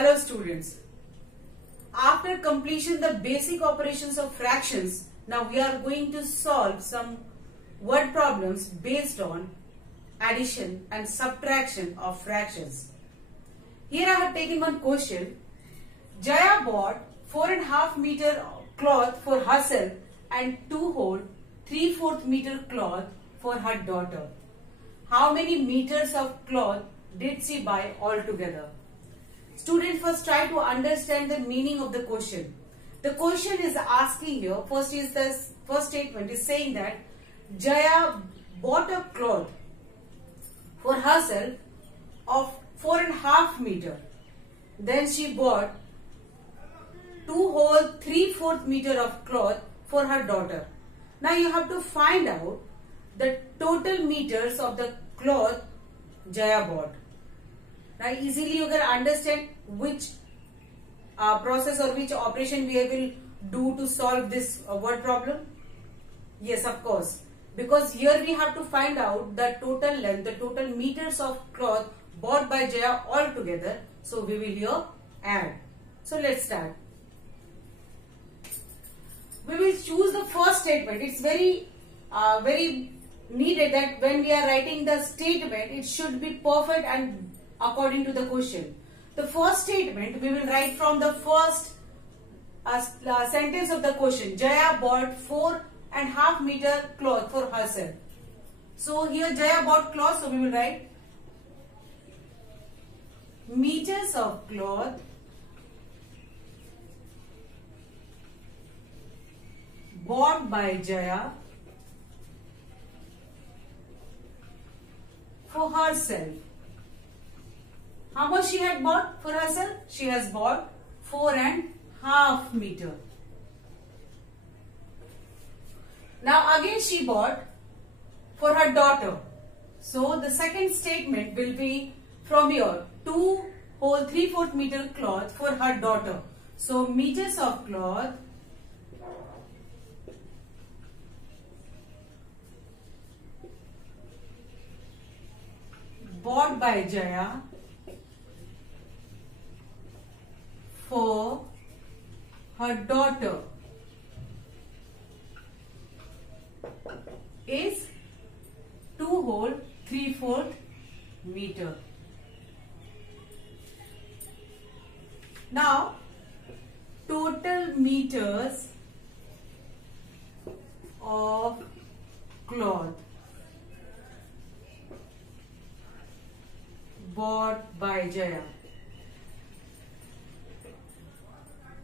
Hello students. After completion the basic operations of fractions, now we are going to solve some word problems based on addition and subtraction of fractions. Here I have taken one question. Jaya bought 4.5 meter cloth for herself and 2 whole 3/4 meter cloth for her daughter. How many meters of cloth did she buy altogether? Students, first try to understand the meaning of the question. The question is asking here, first statement is saying that Jaya bought a cloth for herself of 4.5 meter. Then she bought 2 whole 3/4 meter of cloth for her daughter. Now you have to find out the total meters of the cloth Jaya bought. Now easily you can understand which process or which operation we will do to solve this word problem. Yes, of course. Because here we have to find out the total length, the total meters of cloth bought by Jaya altogether. So we will here add. So let's start. We will choose the first statement. It's very needed that when we are writing the statement, it should be perfect and according to the question. The first statement we will write from the first sentence of the question. Jaya bought 4.5 meter cloth for herself. So here Jaya bought cloth, so we will write meters of cloth bought by Jaya for herself. How much she had bought for herself? She has bought 4.5 meter. Now again she bought for her daughter. So the second statement will be from here 2 whole 3/4 meter cloth for her daughter. So meters of cloth bought by Jaya for her daughter is 2 whole 3/4 meter. Now total meters of cloth bought by Jaya.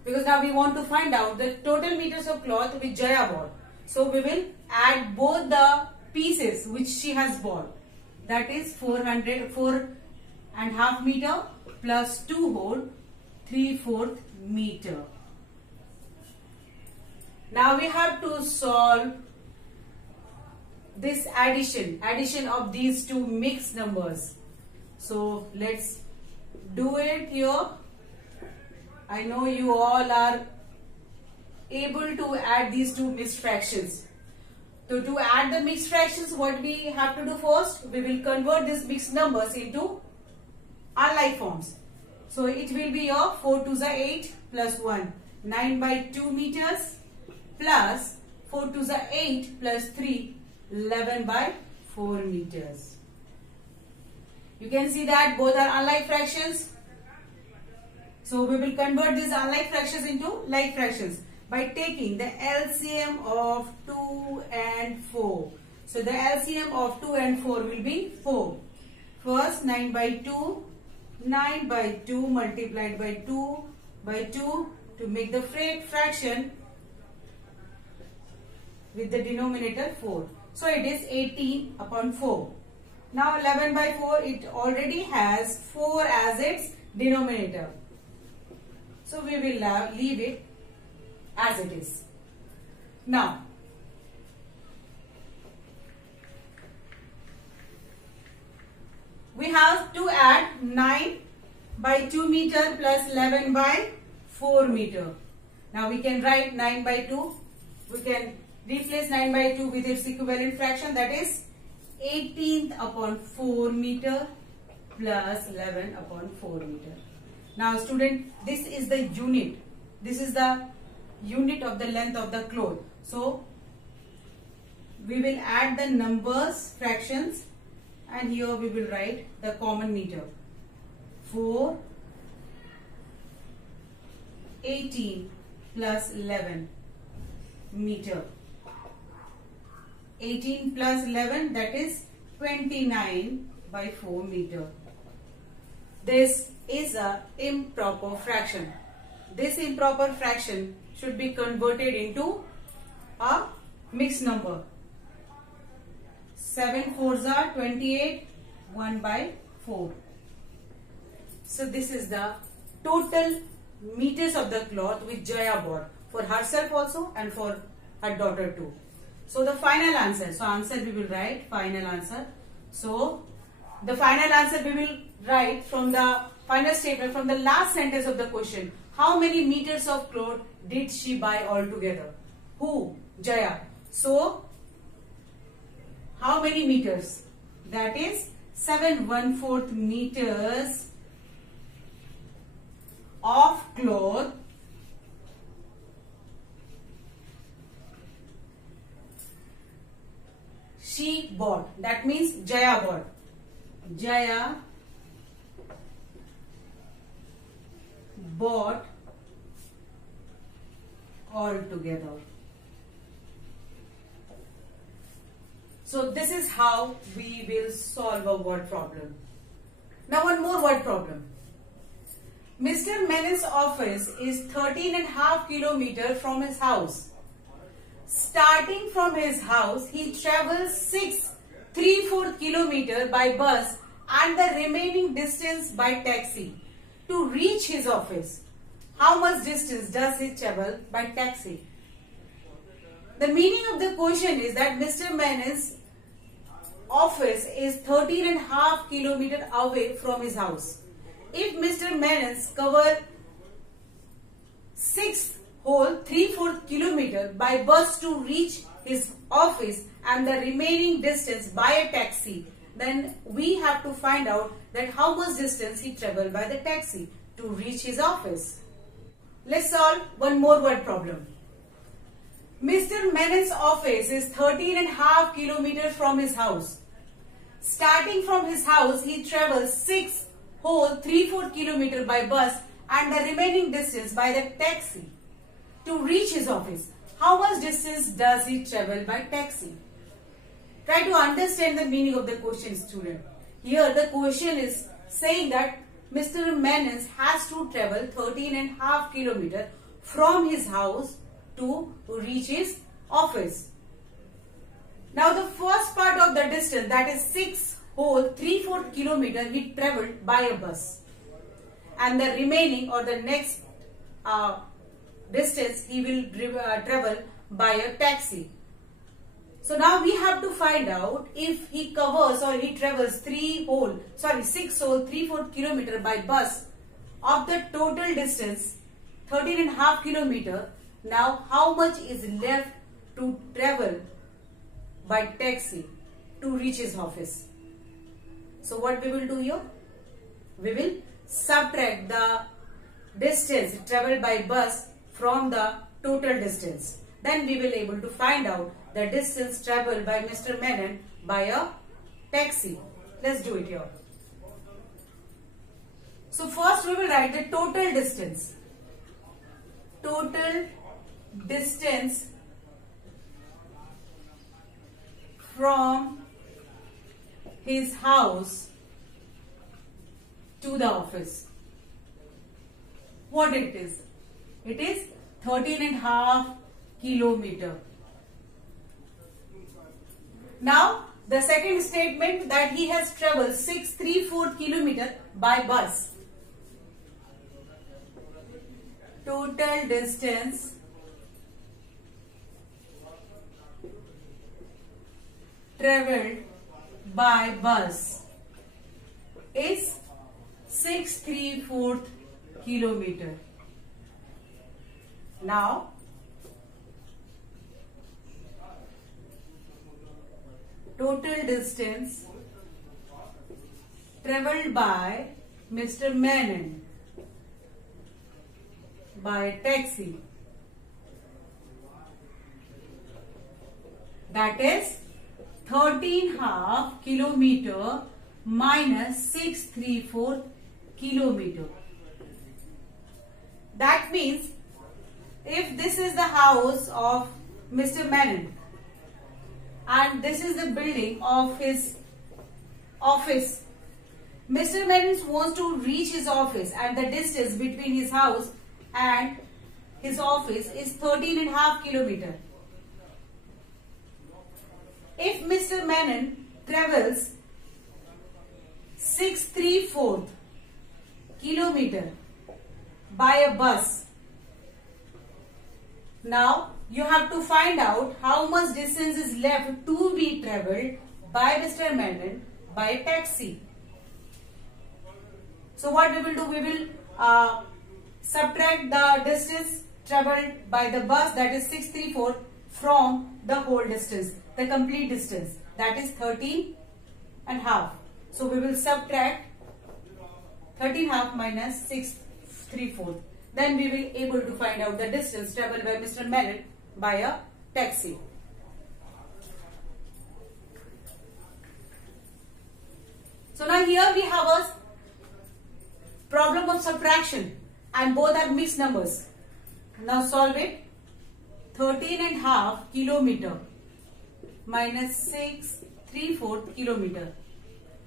Because now we want to find out the total meters of cloth which Jaya bought. So we will add both the pieces which she has bought. That is 4.5 meter plus 2 whole 3/4 meter. Now we have to solve this addition of these two mixed numbers. So let's do it here. I know you all are able to add these two mixed fractions. So to add the mixed fractions, what we have to do first? We will convert these mixed numbers into unlike forms. So it will be your 4 2s are 8 plus 1, 9/2 meters plus 4 2s are 8 plus 3, 11/4 meters. You can see that both are unlike fractions. So we will convert these unlike fractions into like fractions by taking the LCM of 2 and 4. So the LCM of 2 and 4 will be 4. First 9/2, 9/2 multiplied by 2/2 to make the fraction with the denominator 4. So it is 18/4. Now 11/4, it already has 4 as its denominator. So we will leave it as it is. Now we have to add 9/2 meter plus 11/4 meter. Now we can write 9/2. We can replace 9/2 with its equivalent fraction, that is 18/4 meter plus 11/4 meter. Now student, this is the unit. This is the unit of the length of the cloth. So we will add the numbers, fractions, and here we will write the common meter. 4, 18 plus 11 meter. 18 plus 11, that is 29 by 4 meter. This is a improper fraction. This improper fraction should be converted into a mixed number. 7 4s are 28, 1 by 4. So this is the total meters of the cloth which Jaya bought for herself also and for her daughter too. So the final answer. So answer we will write, final answer. So the final answer we will write from the final statement, from the last sentence of the question. How many meters of cloth did she buy altogether? Who? Jaya. So how many meters? That is 7 1/4 meters of cloth she bought. That means Jaya bought. Jaya bought all together. So this is how we will solve a word problem. Now one more word problem. Mr. Menon's office is 13.5 kilometers from his house. Starting from his house, he travels 6 3/4 kilometers by bus and the remaining distance by taxi to reach his office. How much distance does he travel by taxi? The meaning of the question is that Mr. Menon's office is 13.5 kilometers away from his house. If Mr. Menon's cover 6 whole 3/4 kilometers by bus to reach his office and the remaining distance by a taxi, then we have to find out that how much distance he traveled by the taxi to reach his office. Let's solve one more word problem. Mr. Menon's office is 13.5 kilometers from his house. Starting from his house, he travels 6 whole 3/4 kilometers by bus and the remaining distance by the taxi to reach his office. How much distance does he travel by taxi? Try to understand the meaning of the question, student. Here the question is saying that Mr. Menon has to travel 13.5 kilometers from his house to reach his office. Now the first part of the distance, that is 6 whole 3/4 kilometers, he travelled by a bus, and the remaining or the next distance he will travel by a taxi. So now we have to find out if he covers or he travels 6 whole 3/4 kilometers by bus of the total distance 13.5 kilometers. Now how much is left to travel by taxi to reach his office? So what we will do here? We will subtract the distance traveled by bus from the total distance. Then we will able to find out the distance traveled by Mr. Menon by a taxi. Let's do it here. So first we will write the total distance. Total distance from his house to the office. What it is? It is 13.5 kilometers. Now the second statement, that he has travelled 6 3/4 kilometers by bus. Total distance travelled by bus is 6 3/4 kilometers. Now total distance travelled by Mr. Menon by taxi. That is 13.5 kilometer minus 634 kilometer. That means if this is the house of Mr. Menon and this is the building of his office, Mr. Menon wants to reach his office and the distance between his house and his office is 13.5 kilometer. If Mr. Menon travels 634 kilometer by a bus, now you have to find out how much distance is left to be travelled by Mr. Menon by taxi. So what we will do, we will subtract the distance travelled by the bus, that is 634, from the whole distance, the complete distance, that is 13.5. So we will subtract 13.5 minus 634. Then we will able to find out the distance travelled by Mr. Menon by a taxi. So now here we have a problem of subtraction and both are mixed numbers. Now solve it. 13.5 kilometer minus 634 kilometer.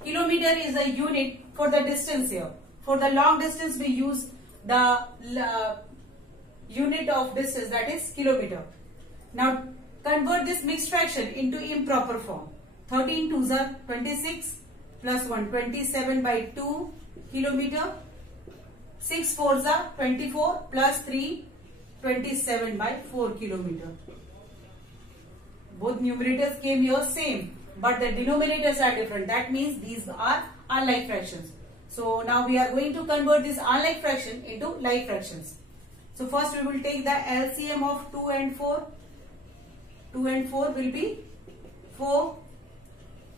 Kilometer is a unit for the distance here. For the long distance we use the unit of distance, that is kilometer. Now convert this mixed fraction into improper form. 13 2s are 26 plus 1, 27 by 2 kilometer. 6 4s are 24 plus 3, 27 by 4 kilometer. Both numerators came here same, but the denominators are different. That means these are unlike fractions. So now we are going to convert this unlike fraction into like fractions. So first we will take the LCM of 2 and 4. 2 and 4 will be 4.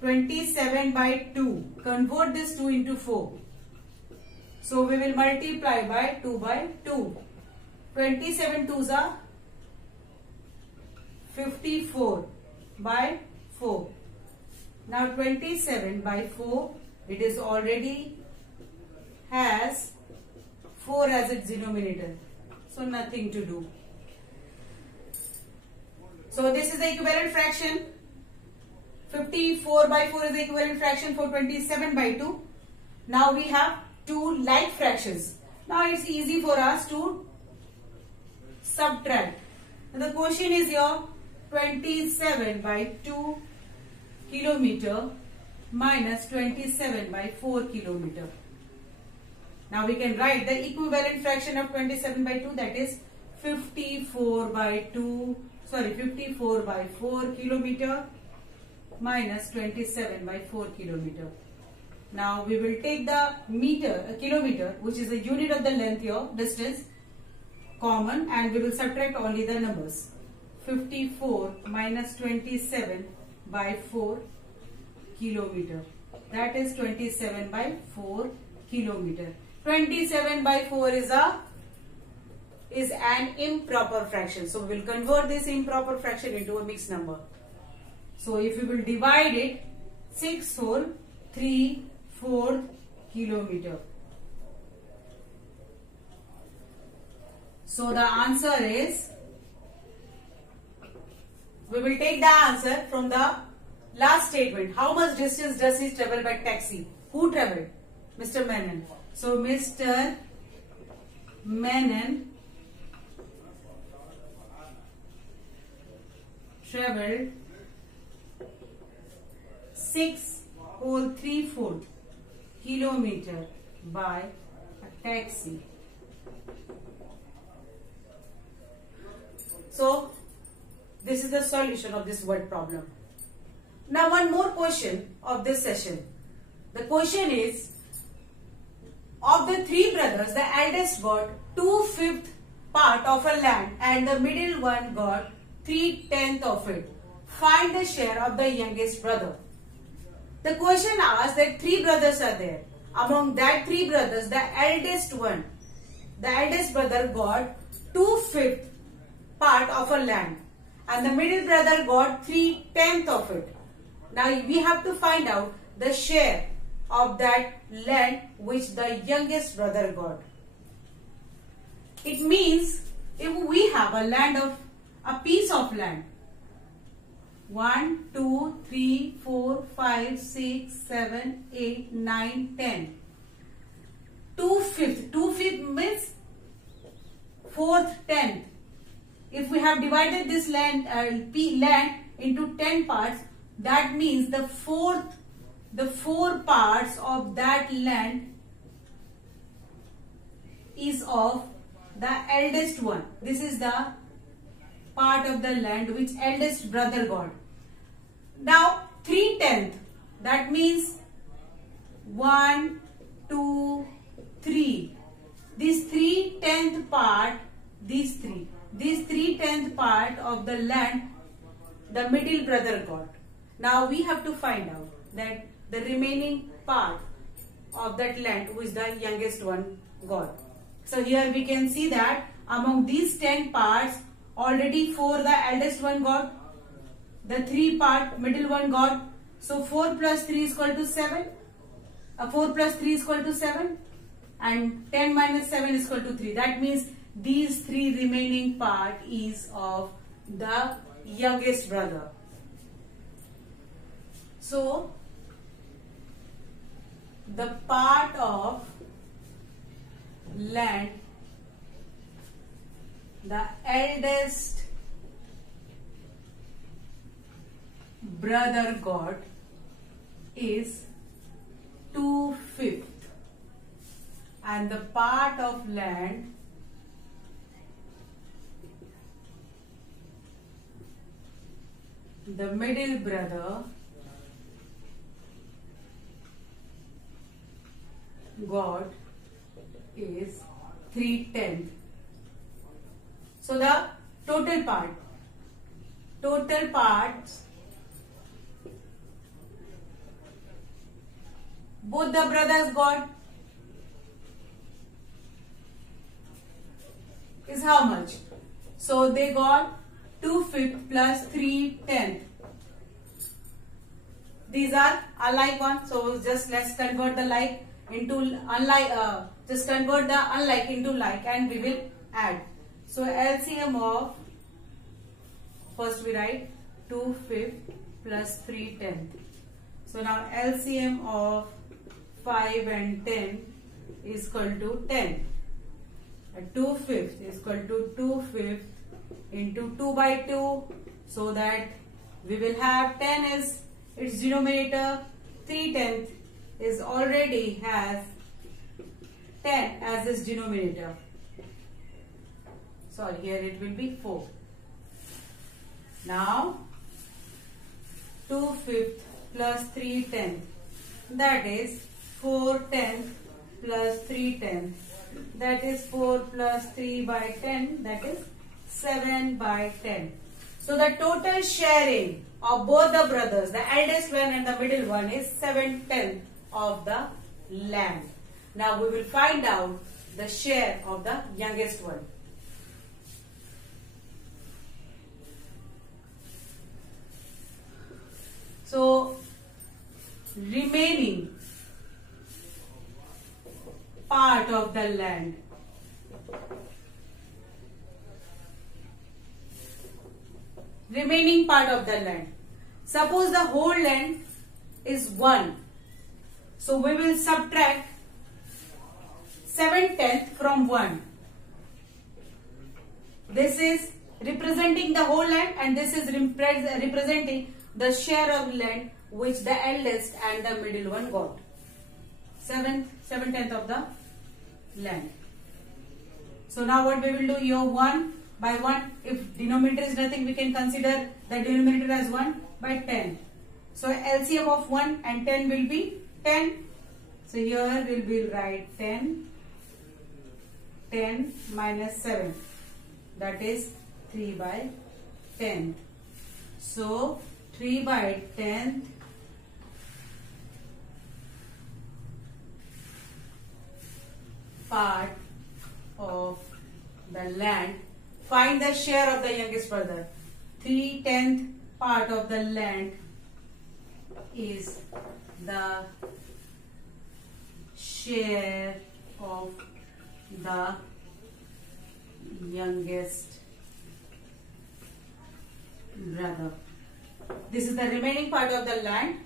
27 by 2. Convert this 2 into 4. So we will multiply by 2 by 2. 27 2s are 54 by 4. Now 27 by 4, it is already has 4 as its denominator. So nothing to do. So this is the equivalent fraction. 54 by 4 is the equivalent fraction for 27 by 2. Now we have two like fractions. Now it's easy for us to subtract. The question is here 27 by 2 kilometer minus 27 by 4 kilometer. Now we can write the equivalent fraction of 27 by 2, that is 54 by 4 kilometer minus 27 by 4 kilometer. Now we will take the kilometer, which is the unit of the length here, distance, common, and we will subtract only the numbers. 54 minus 27 by 4 kilometer. That is 27 by 4 kilometer. 27 by 4 is an improper fraction. So we will convert this improper fraction into a mixed number. So if we will divide it, 6 whole 3 4 kilometer. So the answer is, we will take the answer from the last statement. How much distance does he travel by taxi? Who traveled? Mr. Menon. So Mr. Menon traveled 6 whole 3/4 kilometer by a taxi. So this is the solution of this word problem. Now one more question of this session. The question is, of the three brothers, the eldest got 2/5 part of a land and the middle one got 3/10 of it. Find the share of the youngest brother. The question asks that three brothers are there. Among that three brothers, the eldest brother got 2/5 part of a land, and the middle brother got 3/10 of it. Now we have to find out the share of that land which the youngest brother got. It means if we have a piece of land, 1, 2, 3, 4, 5, 6, 7, 8, 9, 10. 2/5. 2/5 means 4th, 10th. If we have divided this land into 10 parts, that means the four parts of that land is of the eldest one. This is the part of the land which eldest brother got. Now 3/10, that means 1, 2, 3. This 3/10 part, this 3/10 part of the land the middle brother got. Now we have to find out that the remaining part of that land which the youngest one got. So here we can see that among these 10 parts, already 4 the eldest one got, the 3 part middle one got. So 4 plus 3 is equal to 7. 4 plus 3 is equal to 7, and 10 minus 7 is equal to 3. That means these 3 remaining part is of the youngest brother. So the part of land the eldest brother got is 2/5, and the part of land the middle brother got is 3/10. So the total parts both the brothers got is how much? So they got 2/5 plus 3/10. These are unlike ones. So just let's convert the like into unlike. Just convert the unlike into like, and we will add. So LCM of, first we write 2/5 plus 3/10. So now LCM of 5 and 10 is equal to 10. 2/5 is equal to 2/5 into 2 by 2, so that we will have 10 as its denominator. 3/10 is already has 10 as its denominator. Sorry, here it will be 4. Now 2/5 plus 3/10, that is 4/10 plus 3/10, that is 4 plus 3 by 10, that is 7 by 10. So the total sharing of both the brothers, the eldest one and the middle one, is 7/10 of the land. Now we will find out the share of the youngest one. So remaining part of the land, suppose the whole land is 1, so we will subtract 7/10 from 1. This is representing the whole land, and this is representing the share of land which the eldest and the middle one got. 7/10 of the land. So now what we will do here, 1 by 1, if denominator is nothing, we can consider the denominator as 1 by 10. So LCM of 1 and 10 will be 10. So here we will write 10 minus 7, that is 3 by 10. So 3 by 10 part of the land. Find the share of the youngest brother. 3/10 part of the land is the share of the youngest brother. This is the remaining part of the land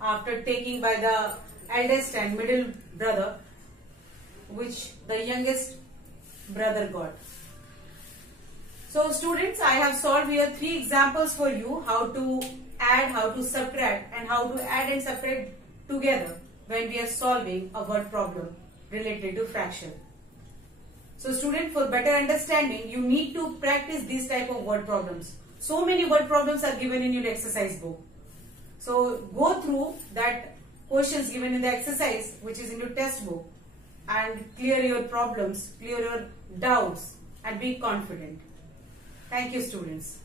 after taking by the eldest and middle brother, which the youngest brother got. So students, I have solved here 3 examples for you, how to add, how to subtract, and how to add and subtract together when we are solving a word problem related to fraction. So student, for better understanding, you need to practice these type of word problems. So many word problems are given in your exercise book. So go through that questions given in the exercise which is in your test book and clear your problems, clear your doubts and be confident. Thank you students.